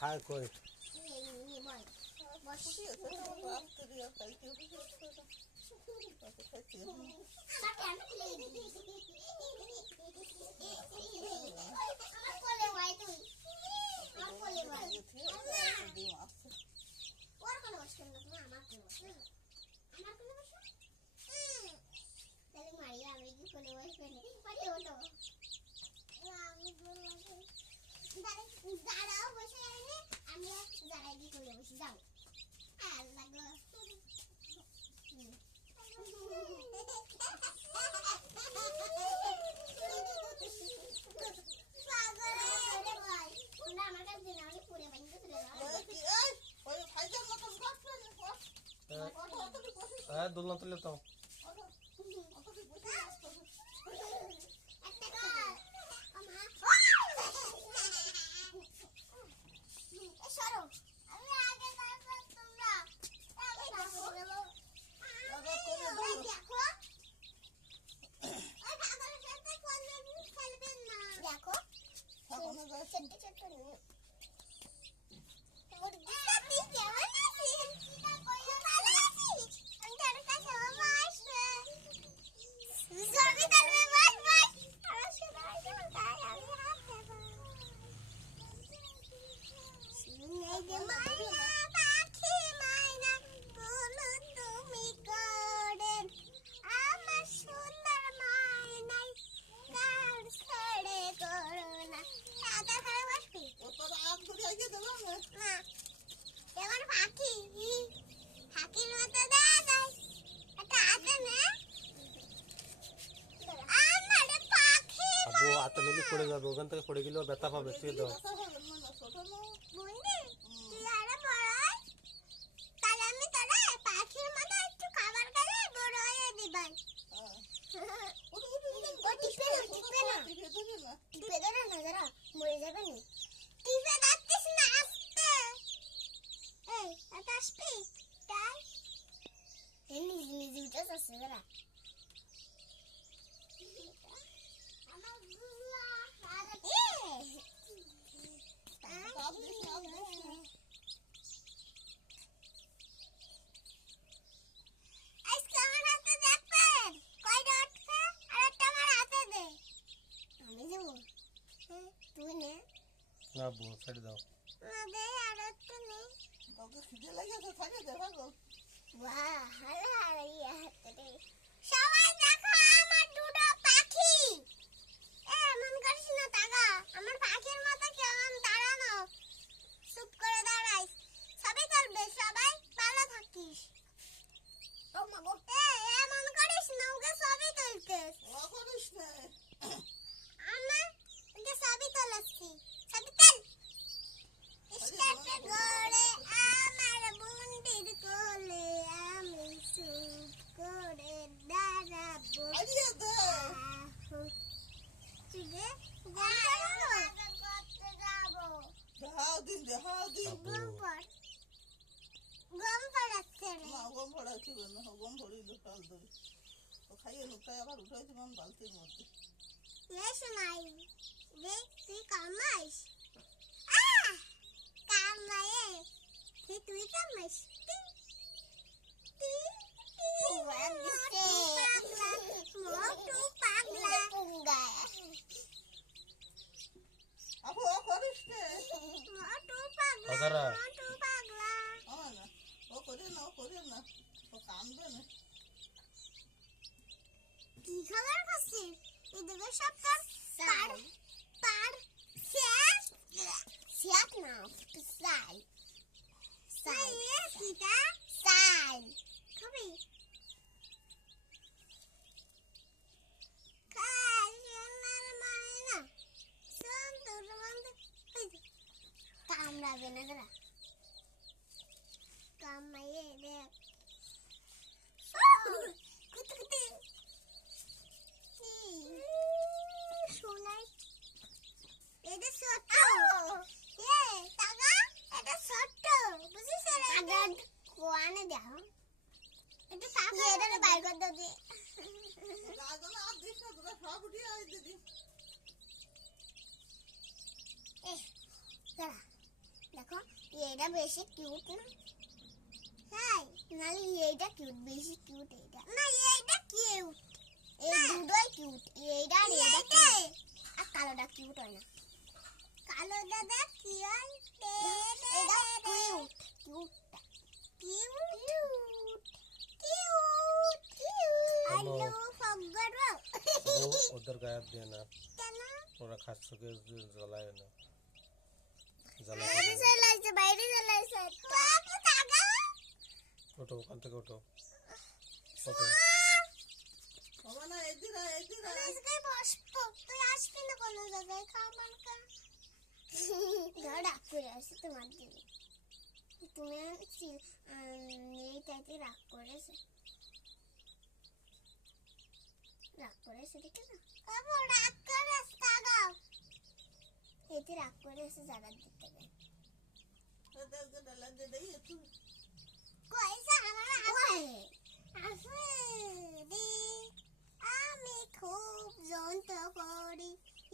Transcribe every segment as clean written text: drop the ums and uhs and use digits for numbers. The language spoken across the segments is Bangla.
খায় কই দাঁড়াও বসে আমি দাঁড়াই দিয়ে চলে বসে যাও দোলনা তুলে তো হাতে নিলে পড়ে যাবে, ওখান থেকে পড়ে গেলেও ব্যথা পাবে। তুই দাও না বউ ছেড়ে দাও। সবাই দেখো আমার দুটো পাখি। এমন করিস না টাকা, আমার পাখির মতো কেমন দাঁড়ানো, চুপ করে দাঁড়াইস। সবাই চলবে, সবাই ভালো থাকিস। এমন করিস না, ওকে ছবি তুলতেস। আমার ওকে ছবি তোলাচ্ছি, ছবি তুল। স্টেপে গড়ে আমার বুন্ডির কোলে আমি চুপ করে দাঁড়াবো। তুই কামাইস, তুই কামাইস। কি খাবার খাচ্ছিস? এদিকে সব তার পার শেষ না সাই সাই কিটা সাই খাবি খাই সোনার মায়না সুন্দর মন্দ কামড়াবে না দাঁড়া কামাইয়ে দেখ সোনাই এটা ছোট টাকা এটা ছোট বুঝিস রে কোয়ানে দাও এটা সাফে এটা বাইর করে দাও দি রাজন আর দিস না তোরা সব উঠিয়ে আই দিদি দেখো বেশি কিউট না তাই নালে এইটা কিউট বেশি কিউট এইটা না এইটা কিউট এই দুটোই কিউট এইটা আর এইটা আর কালোটা কিউট হয় না কালোটা দেখ কি হয় এটা cute cute cute cute hello. I love ফগরো ওদের গায়ে দিয়ে না, কেন ওরা খাচ্ছে জ্বালায় না, বাইরে চালাইছে বাইরে চালাইছে বাবা দাদা ওঠো ওখান থেকে ওঠো ওঠো। আজকে বসবো তুই আসবি না কোনো জায়গায় খাবার খা রাগ করে আসি তোমার দিকে তুমি এইটাতে রাগ করেছে দেখে না বাবু রাগ করে দাদা এতে রাগ করে এসে জায়গা দিতে হবে কইসা আমার আছে দি আমি খুব যন্ত্র করি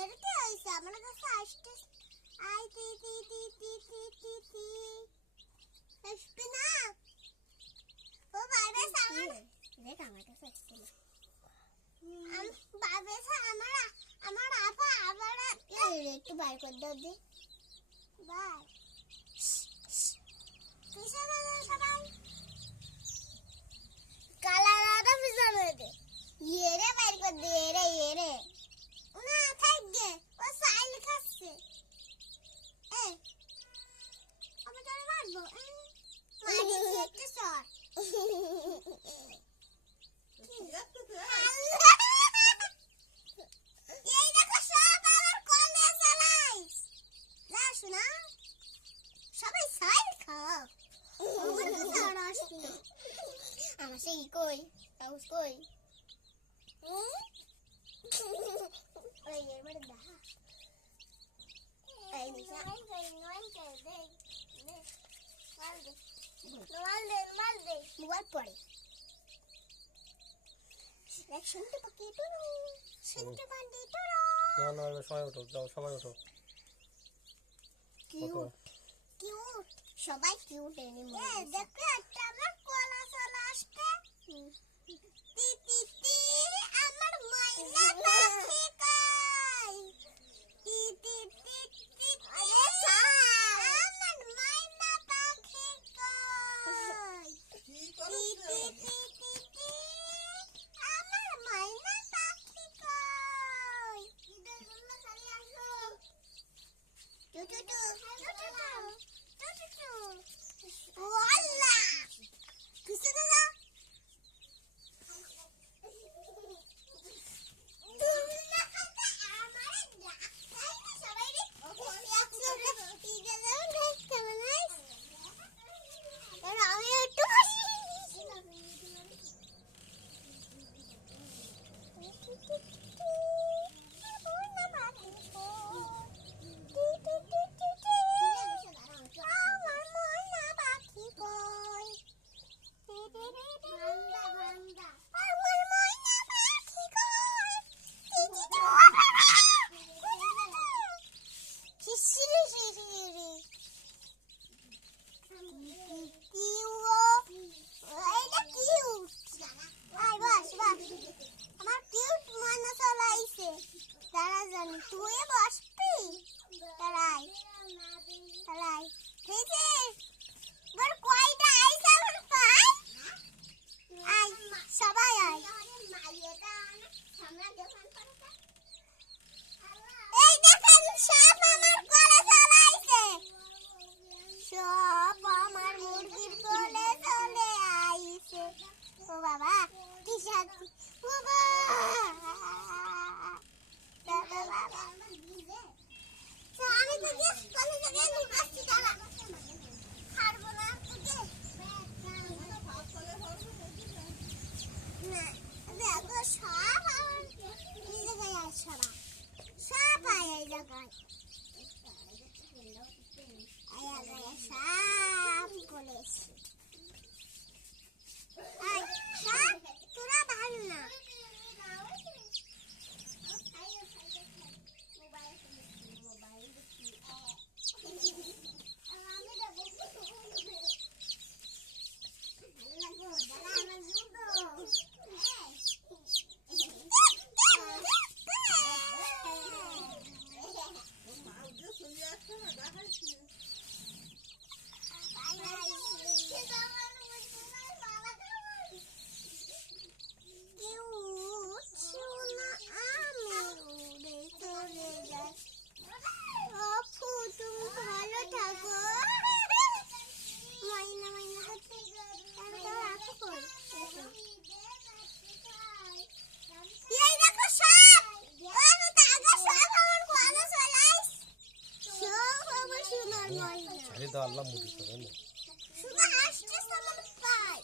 এরতে হইছে আমার কাছে আসতে আই তি তি তি তি তি তি তি আসবে না ও বাইরে সামনে দেখ আমার কাছে আসছিল বাইরে আমার আপা আবার একটু বাইর করে দাও দে বাই পিছনে সবাই কালারটা পিছনে দে ইয়েরে বাইর করে দে ইয়েরে না থাক গে ও সাইল খাচ্ছে এই আমি তোরে মারবো মারি একটা শট এই দেখো সব আমার কলে চালাইস না শোনা সবাই সাইল খাও আমার সেই কই হাউস কই ওই এবারে দেখা এই দিশা মোবাইল পড়ে শুনতে পাখি টুরু শুনতে পাখি টুরু না না এবার সবাই ওঠো, যাও সবাই ওঠো ওঠো। কিউট কিউট সবাই কিউট এনিমল দেখো একটা আমার কলা চলে আসছে তি তি তি আমার ময়না পাখি কই তি তি তি তি আরে আমার ময়না পাখি কই তি তি তি তি তি আমার ময়না পাখি কই ইদের জন্য খালি আসো টু টু টু ওয়াল্লা কিসে দাদা তুই বসবি তারাই তারাই বড় কয়টা আইসা আমার পাই আই সবাই আই এই দেখেন সব আমার কোলে চলে আইছে সব আমার মুরগির কোলে চলে আইছে ও বাবা কি শান্তি ও বাবা আমি তো গেস কোলে থেকে লুকাচ্ছি দাঁড়া ছাড়বো না তোকে না দেখো সব আমার এই জায়গায় আসছে না সব আয় এই জায়গায় সব কোলে এসছে আয় সব তোরা ভালো না আমি দাও আল্লাহ মুড়ি করে না শুধু আসছে সামান পাই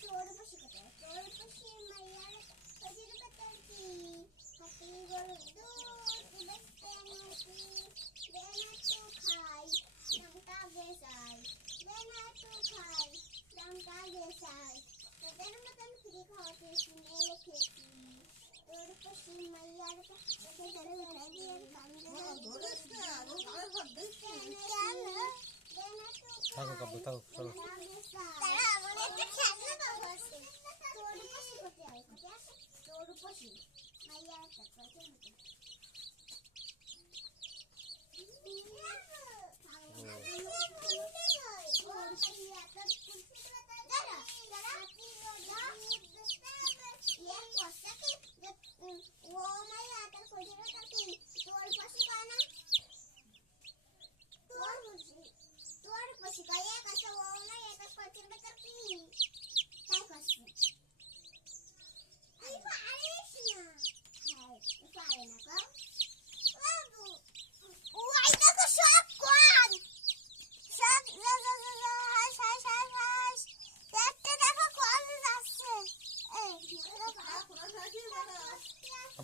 তোর বসে কথা তোর বসে মাইয়ার কাজির কাটাকি হাতি গরু দুধ বসতে নাকি দেনা তো খাই নামটা গেছাই দেনা তো খাই নামটা গেছাই তোদের মতন ফ্রি খাওয়াতে শুনে রেখেছি তোর বসে মাইয়ার কাছে ধরে উঠে দিয়ে কান্দে থাকো কাব্য থাকো চলো তারা আমাদের একটা খেলনা পাবো আছে তোর পাশে কোথায় আয় কোথায় আছে তোর পাশে মাইয়া একটা কোথায় মতো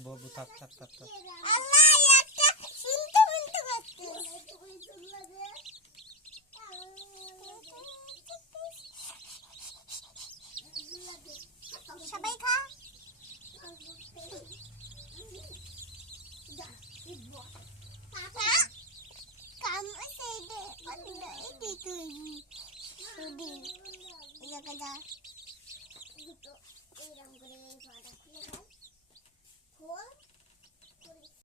বাবু থাক থাক থাক থাক আল্লাহ একটা চিন্তা মিন্টু করতে সবাই খা কাম সেই দে অন্য এই তুই সুদিন জায়গা যা দুটো এইরকম করে